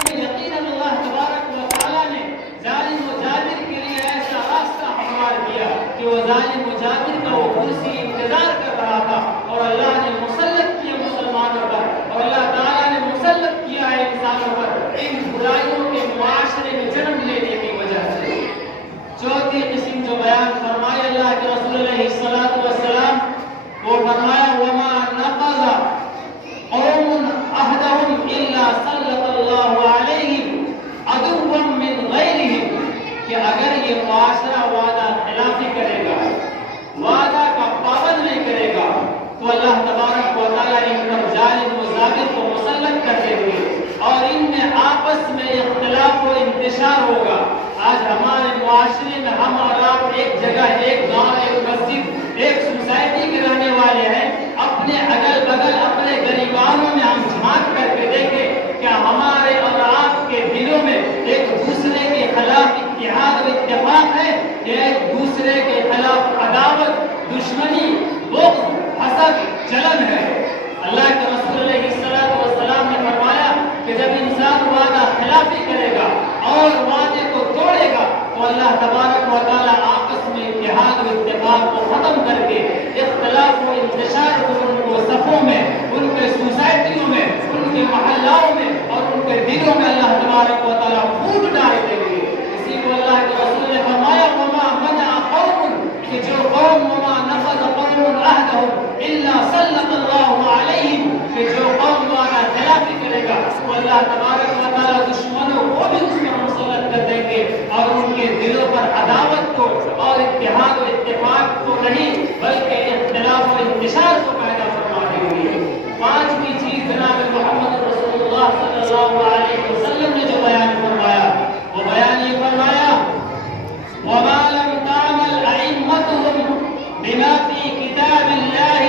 یقیناً اللہ تبارک و تعالیٰ نے ظالم و جابر کے لیے ایسا راستہ ہموار کیا کہ وہ ظالم و جابر کا وہ کرسی انتظار کر رہا تھا، اور اللہ نے مسلط کیا مسلمانوں پر، اور اللہ تعالیٰ نے مسلط کیا ہے انسانوں پر ان برائیوں کے معاشرے میں جنم لینے کی وجہ سے۔ چوتھی قسم جو بیان فرمایا اللہ کے رسول علیہ الصلوۃ والسلام، وہ فرمایا وما نقض قوم عہدهم الا سلط اللہ علیہم عدوا من غیرہم، کہ اگر یہ معاشرہ وعدہ خلافی کرے گا، وعدہ کا پابند نہیں کرے گا، تو اللہ تبارک و تعالیٰ ان پر ظالم و ظابر کو مسلط کر دیں گے اور ان میں آپس میں اختلاف و انتشار ہوگا۔ آج ہمارے معاشرے میں ہم اور آپ ایک جگہ، ایک گاؤں، ایک مسجد، ایک سوسائٹی کے رہنے والے ہیں، اپنے اگل بغل اپنے غریبانوں میں ہم جھانک کر کے دیکھیں کیا ہمارے اور آپ کے دلوں میں ایک دوسرے کے خلاف اتحاد و اتفاق ہے، یا ایک دوسرے کے خلاف عداوت، دشمنی، بغض، حسد، جلن ہے؟ اللہ کے رسول علیہ الصلوۃ والسلام نے فرمایا کہ جب انسان وعدہ خلافی کرے گا اور وعدے کو توڑے گا تو اللہ تبارک و تعالیٰ آپس میں اتحاد و اتفاق کو ختم کر کے اختلاف و انتشار کو ان کو صفوں میں، ان کے سوسائٹیوں میں، ان کے محلاؤں میں اور ان کے دلوں میں اللہ تبارک و تعالیٰ پھوٹ ڈال دیں گے۔ اسی کو اللہ کے رسول نے فرمایا وما منع قوم، کہ جو قوم وما نقض قوم عہدهم الا سلط اللہ علیہم، کہ جو قوم وعدہ خلافی کرے گا وہ اللہ تبارک و تعالیٰ دشمنوں کو بھی اس پر مسلط کر دیں گے اور ان کے دلوں پر عداوت کو اور اتحاد و اتفاق کو نہیں بلکہ اختلاف و انتشار کو پیدا فرما دیں گے۔ پانچویں چیز جناب محمد رسول اللہ صلی اللہ علیہ وسلم نے جو بیان فرمایا وہ بیان یہ فرمایا وما لم تعمل ائمتهم بما في كتاب الله